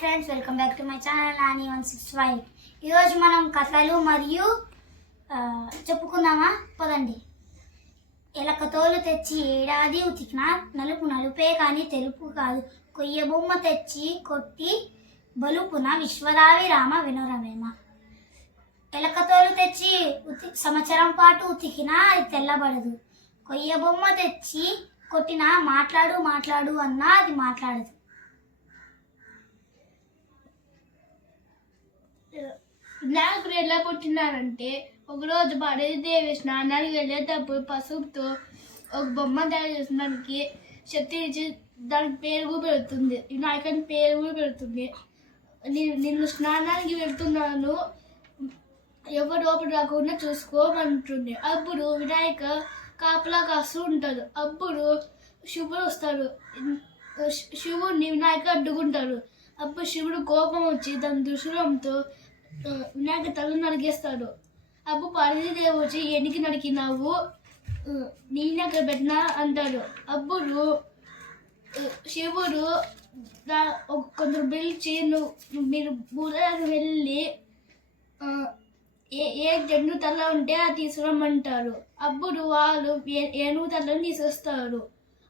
Friends welcome back to my channel Nani one six five. ఈరోజు మనం కథలు మరియు చెప్పుకుందామా? పదండి. ఎలక తోలు తెచ్చి ఏడాది ఉతికిన నలుపు నలుపే కానీ తెలుపు కాదు. కొయ్య బొమ్మ తెచ్చి కొట్టి బలుపున విశ్వదావి రామ వినురవేమ ఎలక తోలు తెచ్చి ఉతి సంవత్సరం పాటు ఉతికినా అది తెల్లబడదు. కొయ్య బొమ్మ తెచ్చి కొట్టినా మాట్లాడు మాట్లాడు అన్నా అది మాట్లాడదు. బ్లాక్ ఎలా పుట్టినారంటే ఒకరోజు పడేదేవి స్నానానికి వెళ్ళేటప్పుడు పసుపుతో ఒక బొమ్మ తయారు చేసడానికి శక్తి ఇచ్చి దానికి పేరు కూడా పెడుతుంది. వినాయకుని పేరు కూడా పెడుతుంది. నేను నిన్ను స్నానానికి వెళ్తున్నాను. ఎవరు లోపల రాకుండా చూసుకోమంటుంది అప్పుడు వినాయక కాపలా కాస్తూ ఉంటాడు. అప్పుడు శివుడు వస్తాడు. శివుడిని వినాయక అడ్డుకుంటాడు. అప్పుడు శివుడు కోపం వచ్చి తన దుశ్రంతో వినాయక తల నరికేస్తాడు. అప్పుడు పార్వతీదేవి వచ్చి ఎనికి నరికినావు? నేను అక్కడ పెట్టినా అంటాడు. అప్పుడు శివుడు కొందరు పిలిచి నువ్వు మీరు బూరకు వెళ్ళి ఏ ఏ జండు తల ఉంటే అది తీసుకురమ్మంటారు. అప్పుడు వాళ్ళు ఏ- ఏనుగు తలని తీసుకొస్తారు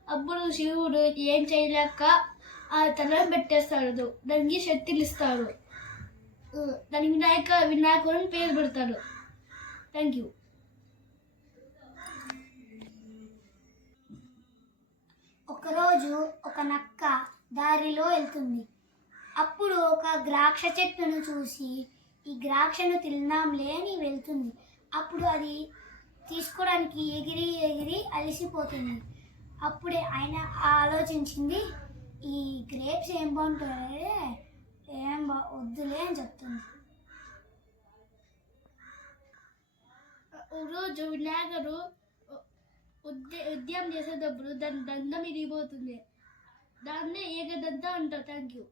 అప్పుడు శివుడు ఏం చేయలేక ఆ తలను పెట్టేస్తాడు. దానికి శక్తులు ఇస్తాడు దానికి వినాయక వినాయకుడు అని పేరు పెడతాడు. థ్యాంక్ యూ ఒకరోజు ఒక నక్క దారిలో వెళ్తుంది. అప్పుడు ఒక ద్రాక్ష చెట్టును చూసి ఈ ద్రాక్షను తిన్నాంలే అని వెళ్తుంది. అప్పుడు అది తీసుకోవడానికి ఎగిరి ఎగిరి అలసిపోతుంది. అప్పుడే ఆయన ఆలోచించింది ఈ గ్రేప్స్ ఏం బాగుంటాయో? వద్దులే అని చెప్తుంది. రోజు వినాయకుడు ఉద్య ఉద్యమం చేసేటప్పుడు దాని దండం ఇరిగిపోతుంది. దాన్నే ఏకదంతం అంటారు. Thank you